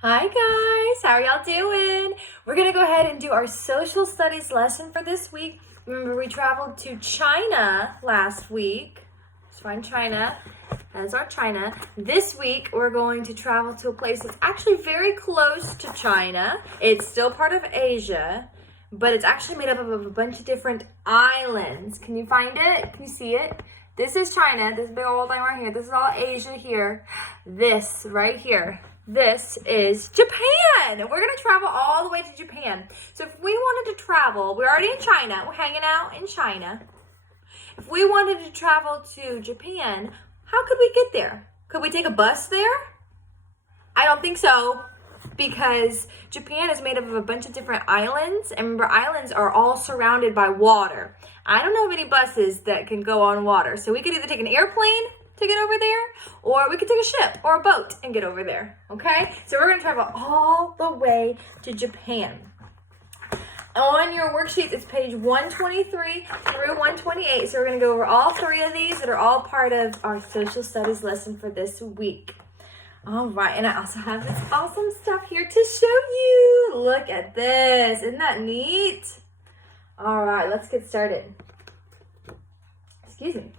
Hi guys, how are y'all doing? We're gonna go ahead and do our social studies lesson for this week. Remember we traveled to China last week. Let's find China. That's our China. This week we're going to travel to a place that's actually very close to China. It's still part of Asia, but it's actually made up of a bunch of different islands. Can you find it? Can you see it? This is China, this big old thing right here. This is all Asia here. This right here. This is Japan. We're going to travel all the way to Japan. So if we wanted to travel, we're already in China. We're hanging out in China. If we wanted to travel to Japan, how could we get there? Could we take a bus there? I don't think so, because Japan is made up of a bunch of different islands. And remember, islands are all surrounded by water. I don't know of any buses that can go on water. So we could either take an airplane to get over there, or we could take a ship or a boat and get over there, okay? So we're gonna travel all the way to Japan. On your worksheet, it's page 123 through 128. So we're gonna go over all three of these that are all part of our social studies lesson for this week. All right, and I also have this awesome stuff here to show you. Look at this, isn't that neat? All right, let's get started. Excuse me.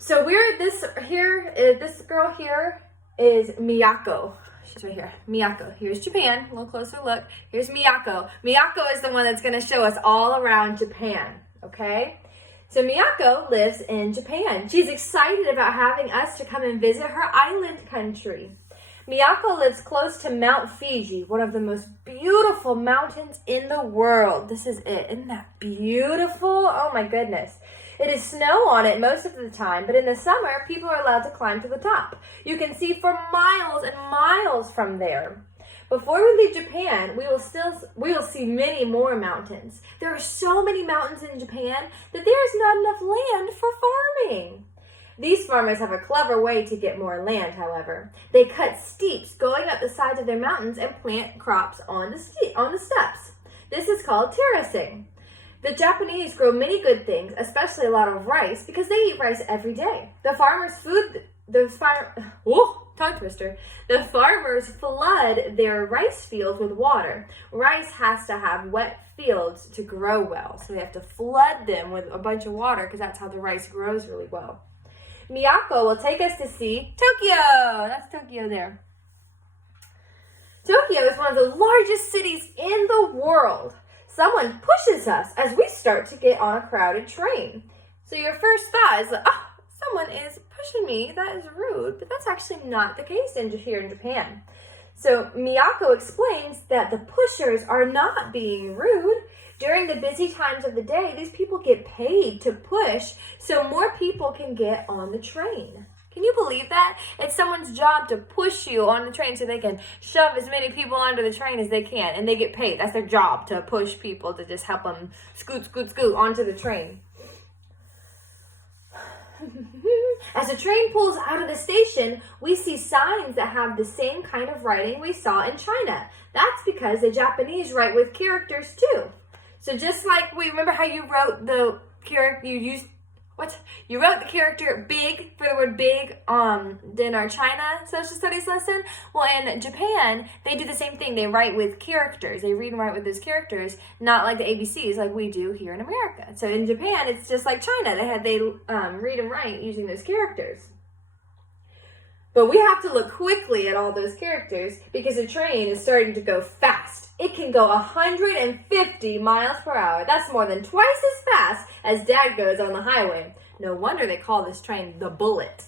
So this girl here is Miyako. She's right here. Miyako. Here's Japan. A little closer look. Here's Miyako. Miyako is the one that's going to show us all around Japan. Okay? So Miyako lives in Japan. She's excited about having us to come and visit her island country. Miyako lives close to Mount Fuji, one of the most beautiful mountains in the world. This is it. Isn't that beautiful? Oh my goodness. It is snow on it most of the time, but in the summer, people are allowed to climb to the top. You can see for miles and miles from there. Before we leave Japan, we will see many more mountains. There are so many mountains in Japan that there is not enough land for farming. These farmers have a clever way to get more land, however. They cut steeps going up the sides of their mountains and plant crops on the steps. This is called terracing. The Japanese grow many good things, especially a lot of rice, because they eat rice every day. The farmers flood their rice fields with water. Rice has to have wet fields to grow well, so they have to flood them with a bunch of water because that's how the rice grows really well. Miyako will take us to see Tokyo. That's Tokyo there. Tokyo is one of the largest cities in the world. Someone pushes us as we start to get on a crowded train. So your first thought is, someone is pushing me. That is rude, but that's actually not the case here in Japan. So Miyako explains that the pushers are not being rude. During the busy times of the day, these people get paid to push so more people can get on the train. Can you believe that? It's someone's job to push you on the train so they can shove as many people onto the train as they can, and they get paid. That's their job, to push people, to just help them scoot onto the train. As the train pulls out of the station, we see signs that have the same kind of writing we saw in China. That's because the Japanese write with characters too. So just like we remember how you wrote the character, you wrote the character big for the word big in our China social studies lesson. Well, in Japan, they do the same thing. They write with characters. They read and write with those characters, not like the ABCs like we do here in America. So in Japan, it's just like China. They read and write using those characters. But we have to look quickly at all those characters because the train is starting to go fast. It can go 150 miles per hour. That's more than twice as fast as Dad goes on the highway. No wonder they call this train the Bullet.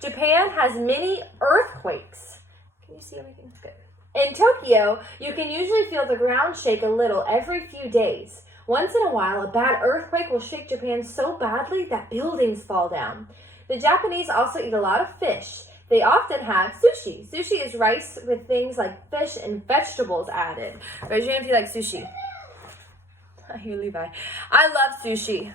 Japan has many earthquakes. Can you see everything? Good. In Tokyo, you can usually feel the ground shake a little every few days. Once in a while, a bad earthquake will shake Japan so badly that buildings fall down. The Japanese also eat a lot of fish. They often have sushi. Sushi is rice with things like fish and vegetables added. Raise your hand if you like sushi. I hear Levi. I love sushi,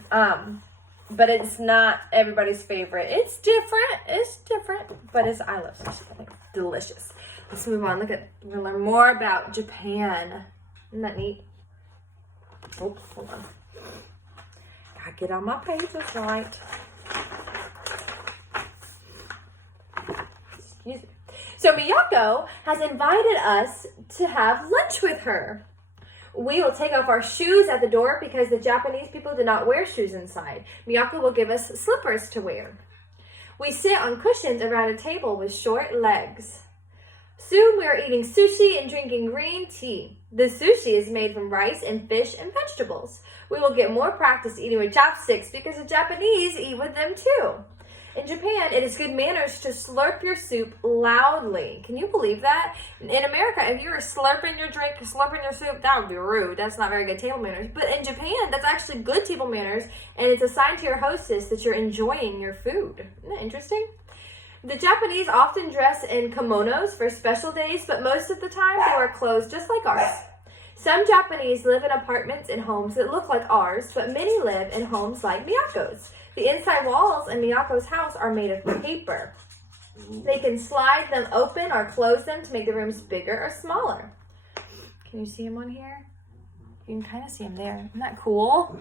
but it's not everybody's favorite. It's different, but I love sushi. I think it's delicious. Let's move on. We're gonna learn more about Japan. Isn't that neat? Oops, hold on. Gotta get on my pages right. So Miyako has invited us to have lunch with her. We will take off our shoes at the door because the Japanese people do not wear shoes inside. Miyako will give us slippers to wear. We sit on cushions around a table with short legs. Soon we are eating sushi and drinking green tea. The sushi is made from rice and fish and vegetables. We will get more practice eating with chopsticks because the Japanese eat with them too. In Japan, it is good manners to slurp your soup loudly. Can you believe that? In America, if you were slurping your drink, slurping your soup, that would be rude. That's not very good table manners. But in Japan, that's actually good table manners, and it's a sign to your hostess that you're enjoying your food. Isn't that interesting? The Japanese often dress in kimonos for special days, but most of the time they wear clothes just like ours. Some Japanese live in apartments and homes that look like ours, but many live in homes like Miyako's. The inside walls in Miyako's house are made of paper. They can slide them open or close them to make the rooms bigger or smaller. Can you see him on here? You can kind of see him there. Isn't that cool?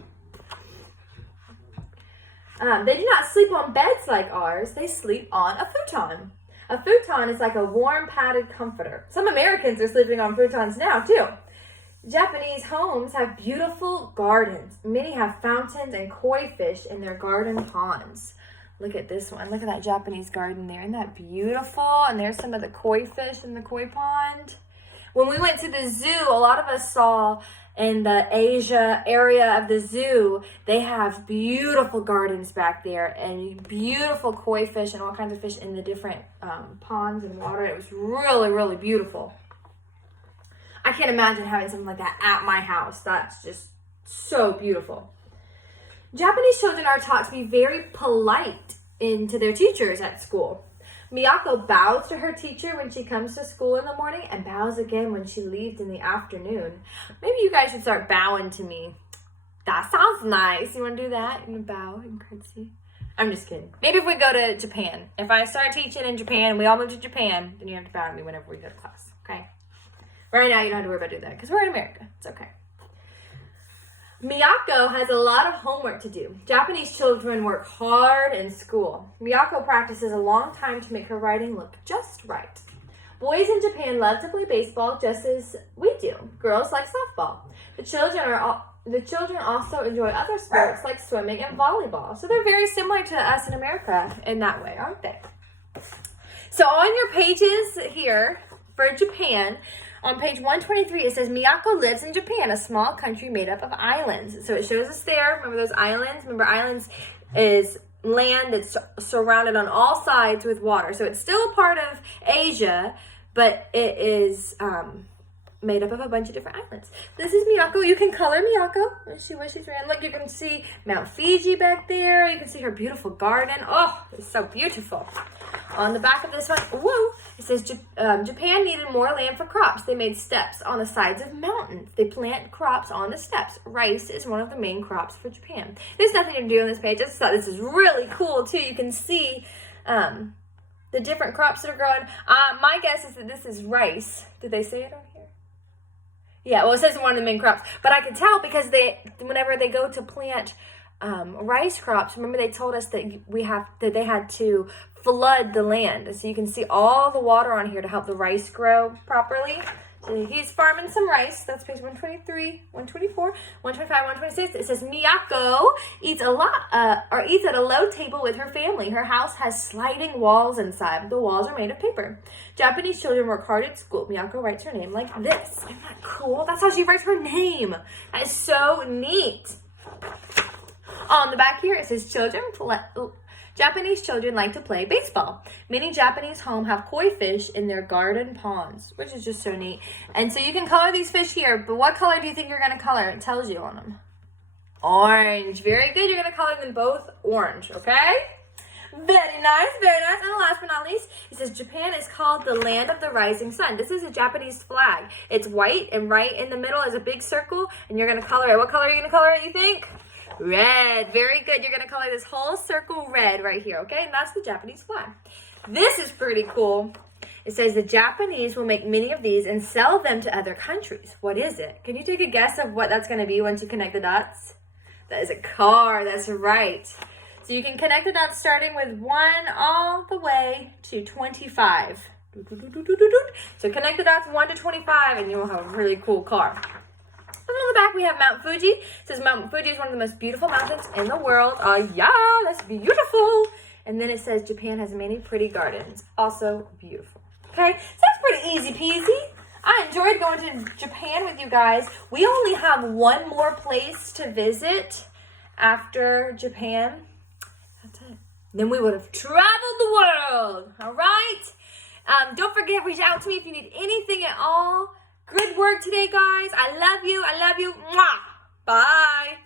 They do not sleep on beds like ours. They sleep on a futon. A futon is like a warm padded comforter. Some Americans are sleeping on futons now too. Japanese homes have beautiful gardens. Many have fountains and koi fish in their garden ponds. Look at this one. Look at that Japanese garden there. Isn't that beautiful? And there's some of the koi fish in the koi pond. When we went to the zoo, a lot of us saw in the Asia area of the zoo, they have beautiful gardens back there and beautiful koi fish and all kinds of fish in the different ponds and water. It was really, really beautiful. I can't imagine having something like that at my house. That's just so beautiful. Japanese children are taught to be very polite to their teachers at school. Miyako bows to her teacher when she comes to school in the morning and bows again when she leaves in the afternoon. Maybe you guys should start bowing to me. That sounds nice. You want to do that? You want to bow and curtsy? I'm just kidding. Maybe if we go to Japan. If I start teaching in Japan, we all move to Japan, then you have to bow to me whenever we go to class, okay? Right now, you don't have to worry about doing that because we're in America. It's okay. Miyako has a lot of homework to do. Japanese children work hard in school. Miyako practices a long time to make her writing look just right. Boys in Japan love to play baseball just as we do. Girls like softball. The children also enjoy other sports like swimming and volleyball. So they're very similar to us in America in that way, aren't they? So on your pages here for Japan, on page 123, it says, Miyako lives in Japan, a small country made up of islands. So it shows us there. Remember those islands? Remember, islands is land that's surrounded on all sides with water. So it's still a part of Asia, but it is made up of a bunch of different islands. This is Miyako. You can color Miyako when she's around. Look, you can see Mount Fiji back there. You can see her beautiful garden. Oh, it's so beautiful. On the back of this one, whoa, it says Japan needed more land for crops. They made steps on the sides of mountains. They plant crops on the steps. Rice is one of the main crops for Japan. There's nothing to do on this page. I just thought this is really cool, too. You can see the different crops that are growing. My guess is that this is rice. Did they say it on here? Yeah, well, it says one of the main crops. But I can tell because whenever they go to plant rice crops, remember they told us that they had to flood the land. So you can see all the water on here to help the rice grow properly. So he's farming some rice. That's page 123, 124, 125, 126. It says Miyako eats at a low table with her family. Her house has sliding walls inside. The walls are made of paper. Japanese children work hard at school. Miyako writes her name like this. Isn't that cool? That's how she writes her name. That is so neat. On the back here, it says Japanese children like to play baseball. Many Japanese homes have koi fish in their garden ponds, which is just so neat. And so you can color these fish here, but what color do you think you're going to color? It tells you on them. Orange. Very good. You're going to color them both orange, okay? Very nice, very nice. And last but not least, it says Japan is called the land of the rising sun. This is a Japanese flag. It's white, and right in the middle is a big circle, and you're going to color it. What color are you going to color it, you think? Red. Very good. You're going to color this whole circle red right here, okay? And that's the Japanese flag. This is pretty cool. It says the Japanese will make many of these and sell them to other countries. What is it? Can you take a guess of what that's going to be once you connect the dots? That is a car. That's right. So you can connect the dots starting with 1 all the way to 25. So connect the dots 1 to 25 and you'll have a really cool car. And on the back we have Mount Fuji. It says Mount Fuji is one of the most beautiful mountains in the world. Yeah, that's beautiful. And then it says Japan has many pretty gardens. Also beautiful. Okay, so that's pretty easy peasy. I enjoyed going to Japan with you guys. We only have one more place to visit after Japan. That's it. Then we would have traveled the world. All right? Don't forget, reach out to me if you need anything at all. Good work today, guys. I love you. I love you. Mwah. Bye.